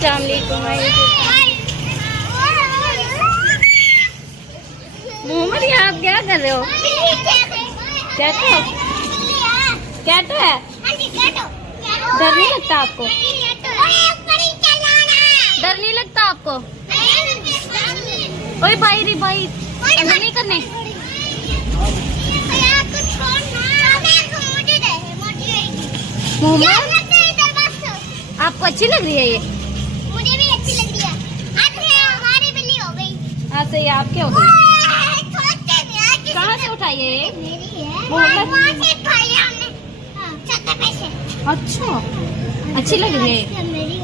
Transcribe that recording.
अस्सलाम वालेकुम। मोहम्मद, ये आप क्या कर रहे हो? कैटो कैटो है? डर नहीं लगता आपको? डर नहीं लगता आपको? ओए भाई रे भाई, अंदर नहीं करने। मोहम्मद, आपको अच्छी लग रही है ये? मुझे भी अच्छी लग रही है। आज हमारी बिल्ली हो गई। हाँ, सही आपके हो गई। कहाँ से उठाई है ये? मेरी है। मोहम्मद, वहाँ से उठाई है हमने। छत पे से। अच्छा, अच्छी लग रही है। मेरी